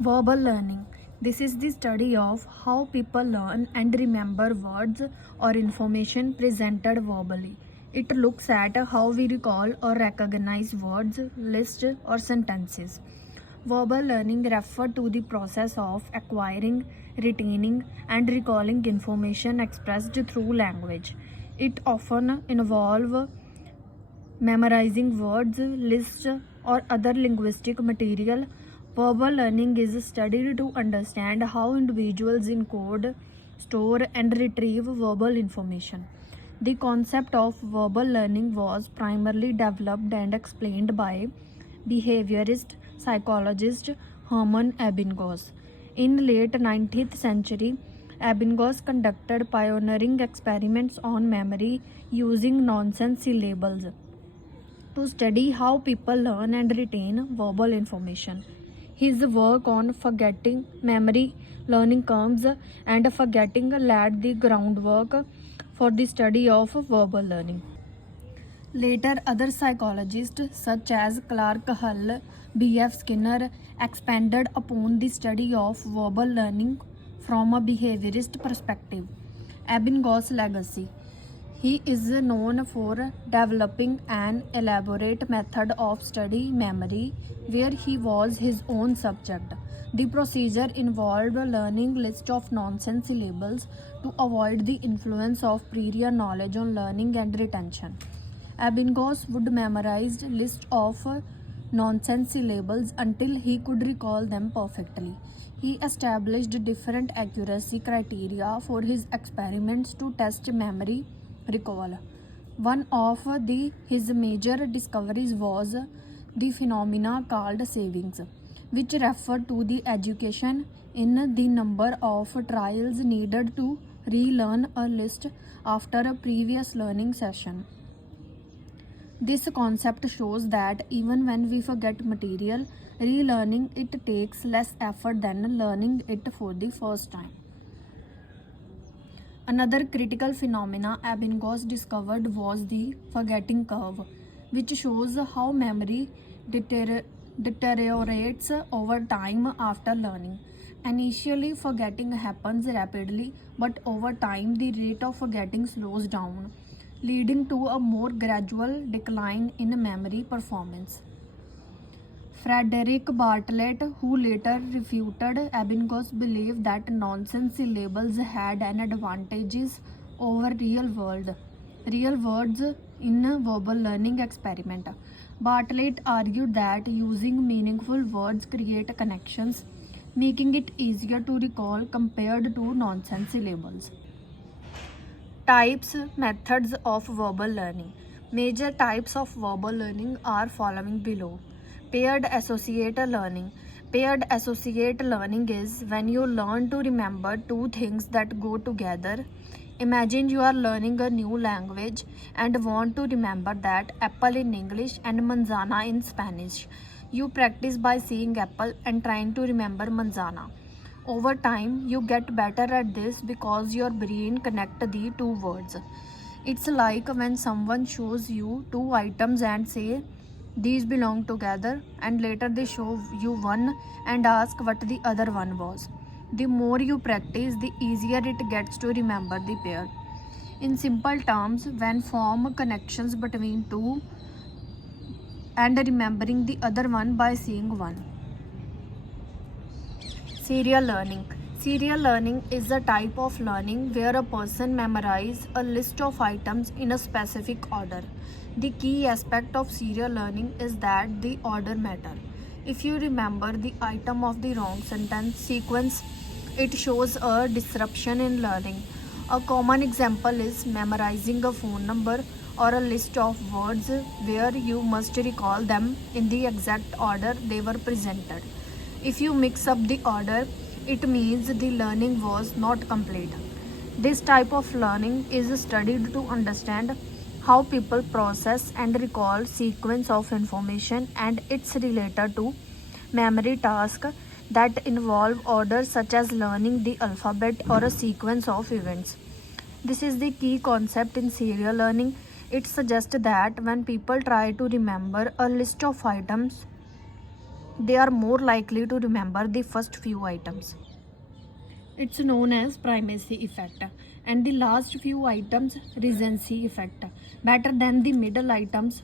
Verbal learning. This is the study of how people learn and remember words or information presented verbally. It looks at how we recall or recognize words, lists, or sentences. Verbal learning refers to the process of acquiring, retaining, and recalling information expressed through language. It often involves memorizing words, lists, or other linguistic material. Verbal learning is studied to understand how individuals encode, store, and retrieve verbal information. The concept of verbal learning was primarily developed and explained by behaviorist psychologist Hermann Ebbinghaus. In late 19th century, Ebbinghaus conducted pioneering experiments on memory using nonsense syllables to study how people learn and retain verbal information. His work on forgetting memory learning curves and forgetting laid the groundwork for the study of verbal learning. Later, other psychologists such as Clark Hull, B.F. Skinner expanded upon the study of verbal learning from a behaviorist perspective. Ebbinghaus' legacy. He is known for developing an elaborate method of study memory where he was his own subject. The procedure involved learning list of nonsense syllables to avoid the influence of prior knowledge on learning and retention. Ebbinghaus would memorize list of nonsense syllables until he could recall them perfectly. He established different accuracy criteria for his experiments to test memory recall. One of his major discoveries was the phenomena called savings, which referred to the education in the number of trials needed to relearn a list after a previous learning session. This concept shows that even when we forget material, relearning it takes less effort than learning it for the first time. Another critical phenomena Ebbinghaus discovered was the forgetting curve, which shows how memory deteriorates over time after learning. Initially, forgetting happens rapidly, but over time, the rate of forgetting slows down, leading to a more gradual decline in memory performance. Frederick Bartlett, who later refuted Ebbinghaus' belief that nonsense syllables had an advantages over real words in a verbal learning experiment. Bartlett argued that using meaningful words create connections, making it easier to recall compared to nonsense syllables. Types, methods of verbal learning. Major types of verbal learning are following below. Paired associate learning. Paired associate learning is when you learn to remember two things that go together. Imagine you are learning a new language and want to remember that apple in English and manzana in Spanish. You practice by seeing apple and trying to remember manzana. Over time, you get better at this because your brain connects the two words. It's like when someone shows you two items and say these belong together, and later they show you one and ask what the other one was. The more you practice, the easier it gets to remember the pair. In simple terms, when form connections between two and remembering the other one by seeing one. Serial learning. Serial learning is a type of learning where a person memorizes a list of items in a specific order. The key aspect of serial learning is that the order matters. If you remember the item of the wrong sentence sequence, it shows a disruption in learning. A common example is memorizing a phone number or a list of words where you must recall them in the exact order they were presented. If you mix up the order, it means the learning was not complete. This type of learning is studied to understand how people process and recall sequence of information, and it's related to memory tasks that involve order such as learning the alphabet or a sequence of events. This is the key concept in serial learning. It suggests that when people try to remember a list of items, they are more likely to remember the first few items. It's known as primacy effect. And the last few items, recency effect. Better than the middle items.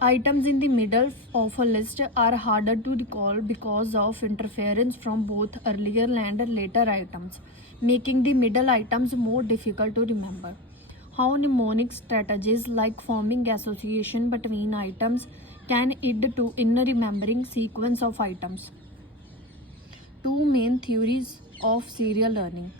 Items in the middle of a list are harder to recall because of interference from both earlier and later items, making the middle items more difficult to remember. How mnemonic strategies like forming association between items can aid to in remembering sequence of items. Two main theories of serial learning.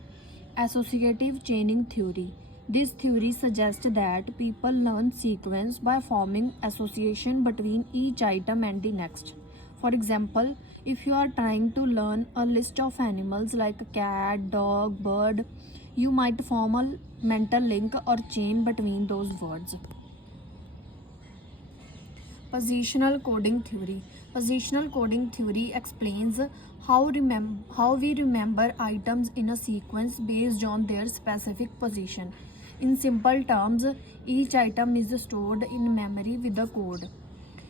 Associative chaining theory. This theory suggests that people learn sequence by forming association between each item and the next. For example, if you are trying to learn a list of animals like a cat, dog, bird, you might form a mental link or chain between those words. Positional coding theory. Positional coding theory explains how we remember items in a sequence based on their specific position. In simple terms, each item is stored in memory with a code.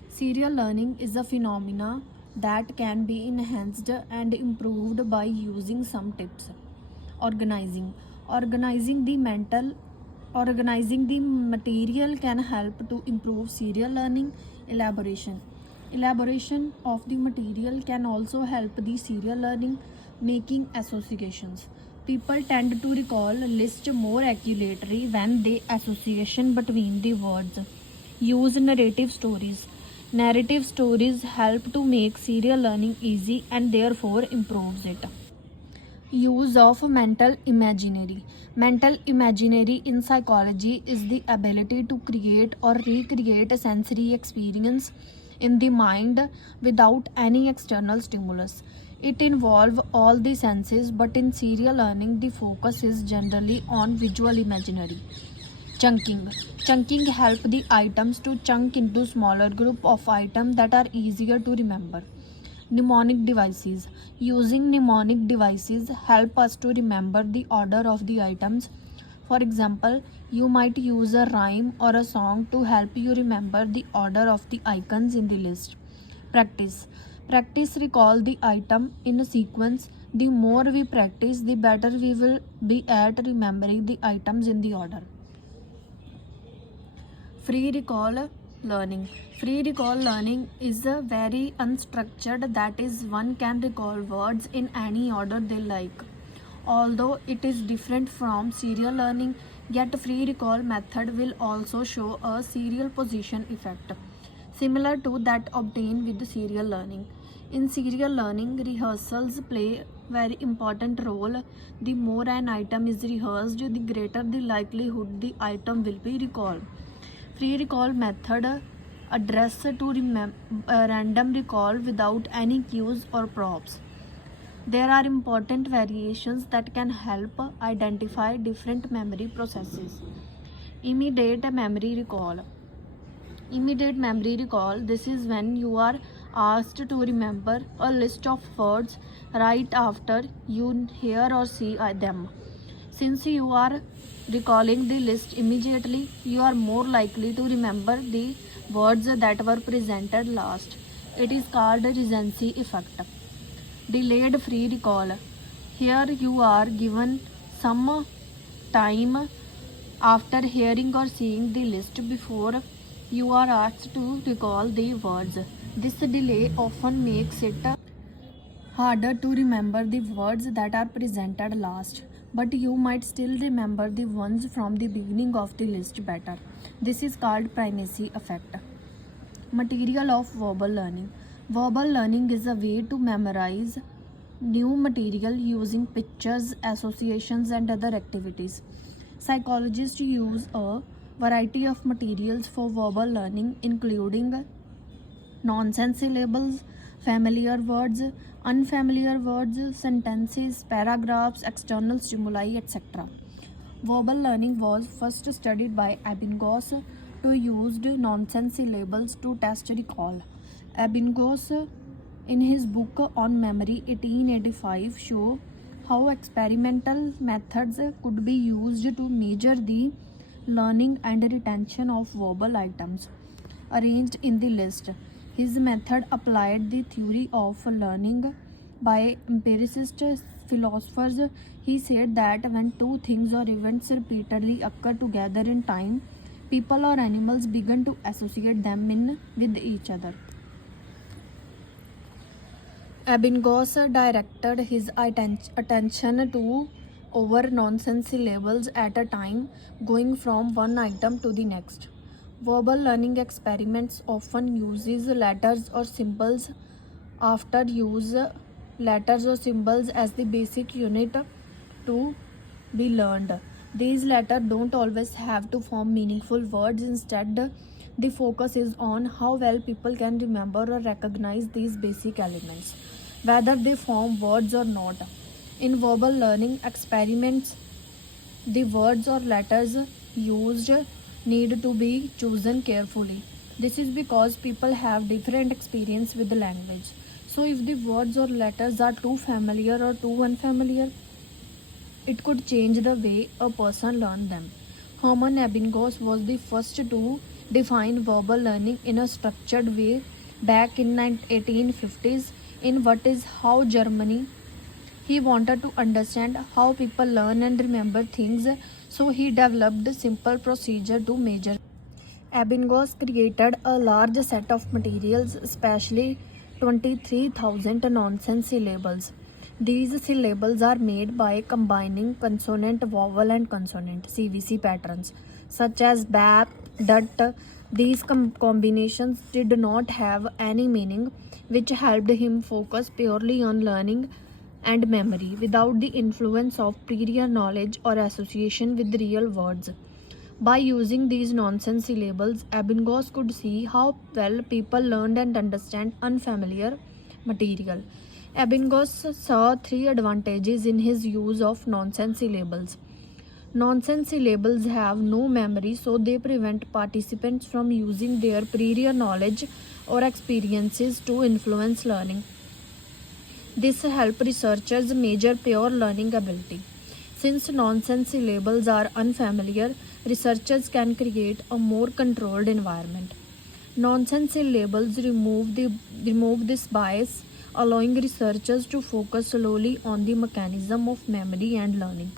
Serial learning is a phenomena that can be enhanced and improved by using some tips. Organizing. Organizing the material can help to improve serial learning. Elaboration of the material can also help the serial learning. Making associations. People tend to recall lists more accurately when they association between the words. Use narrative stories. Narrative stories help to make serial learning easy and therefore improves it. Use of mental imaginary. Mental imaginary in psychology is the ability to create or recreate a sensory experience in the mind without any external stimulus. It involves all the senses, but in serial learning, the focus is generally on visual imaginary. Chunking. Chunking help the items to chunk into smaller group of items that are easier to remember. Mnemonic devices. Using mnemonic devices help us to remember the order of the items. For example, you might use a rhyme or a song to help you remember the order of the icons in the list. Practice. Practice recall the item in a sequence. The more we practice, the better we will be at remembering the items in the order. Free recall learning. Free recall learning is a very unstructured, that is, one can recall words in any order they like. Although it is different from serial learning, yet free recall method will also show a serial position effect, similar to that obtained with serial learning. In serial learning, rehearsals play a very important role. The more an item is rehearsed, the greater the likelihood the item will be recalled. Free recall method address to random recall without any cues or props. There are important variations that can help identify different memory processes. Immediate memory recall. Immediate memory recall, this is when you are asked to remember a list of words right after you hear or see them. Since you are recalling the list immediately, you are more likely to remember the words that were presented last. It is called recency effect. Delayed free recall. Here you are given some time after hearing or seeing the list before you are asked to recall the words. This delay often makes it harder to remember the words that are presented last, but you might still remember the ones from the beginning of the list better. This is called primacy effect. Material of verbal learning. Verbal learning is a way to memorize new material using pictures, associations, and other activities. Psychologists use a variety of materials for verbal learning, including nonsense syllables, familiar words, unfamiliar words, sentences, paragraphs, external stimuli, etc. Verbal learning was first studied by Ebbinghaus, who used nonsense syllables to test recall. Ebbinghaus, in his book on memory 1885, showed how experimental methods could be used to measure the learning and retention of verbal items arranged in the list. His method applied the theory of learning by empiricist philosophers. He said that when two things or events repeatedly occur together in time, people or animals begin to associate them with each other. Ebbinghaus directed his attention to over nonsense syllables at a time, going from one item to the next. Verbal learning experiments often uses letters or symbols after use letters or symbols as the basic unit to be learned. These letters don't always have to form meaningful words. Instead, the focus is on how well people can remember or recognize these basic elements, whether they form words or not. In verbal learning experiments, the words or letters used need to be chosen carefully. This is because people have different experience with the language. So if the words or letters are too familiar or too unfamiliar, it could change the way a person learned them. Hermann Ebbinghaus was the first to define verbal learning in a structured way back in 1850s in What is How Germany. He wanted to understand how people learn and remember things, so he developed a simple procedure to measure. Ebbinghaus created a large set of materials, especially 23,000 nonsense syllables. These syllables are made by combining consonant, vowel, and consonant (CVC) patterns, such as BAP, DUT. These combinations did not have any meaning, which helped him focus purely on learning and memory without the influence of prior knowledge or association with real words. By using these nonsense syllables, Ebbinghaus could see how well people learned and understand unfamiliar material. Ebbinghaus saw three advantages in his use of nonsense syllables. Nonsense syllables have no memory, so they prevent participants from using their prior knowledge or experiences to influence learning. This helps researchers measure pure learning ability. Since nonsense syllables are unfamiliar, researchers can create a more controlled environment. Nonsense syllables remove this bias, allowing researchers to focus solely on the mechanism of memory and learning.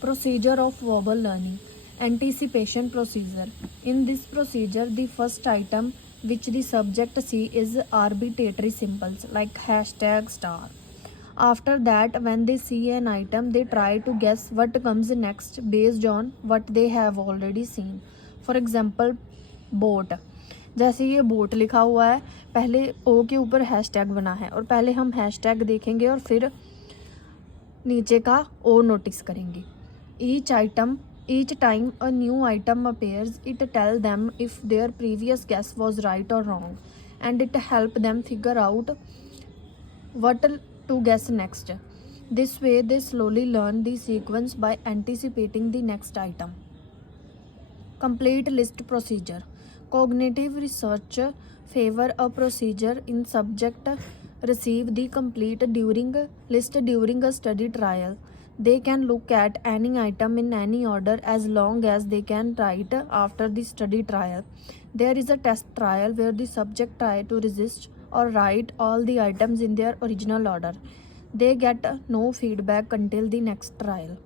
Procedure of verbal learning. Anticipation procedure. In this procedure, the first item which the subject sees is arbitrary symbols like hashtag star. After that, when they see an item, they try to guess what comes next based on what they have already seen. For example, boat. जैसे ये boat लिखा हुआ है, पहले ओ के ऊपर hashtag बना है और पहले हम हैशटैग देखेंगे और फिर नीचे का ओ नोटिस करेंगे. Each time a new item appears, it tells them if their previous guess was right or wrong, and it helps them figure out what to guess next. This way, they slowly learn the sequence by anticipating the next item. Complete list procedure. Cognitive research favor a procedure in subject receive the complete list during a study trial. They can look at any item in any order as long as they can write after the study trial. There is a test trial where the subject try to resist or write all the items in their original order. They get no feedback until the next trial.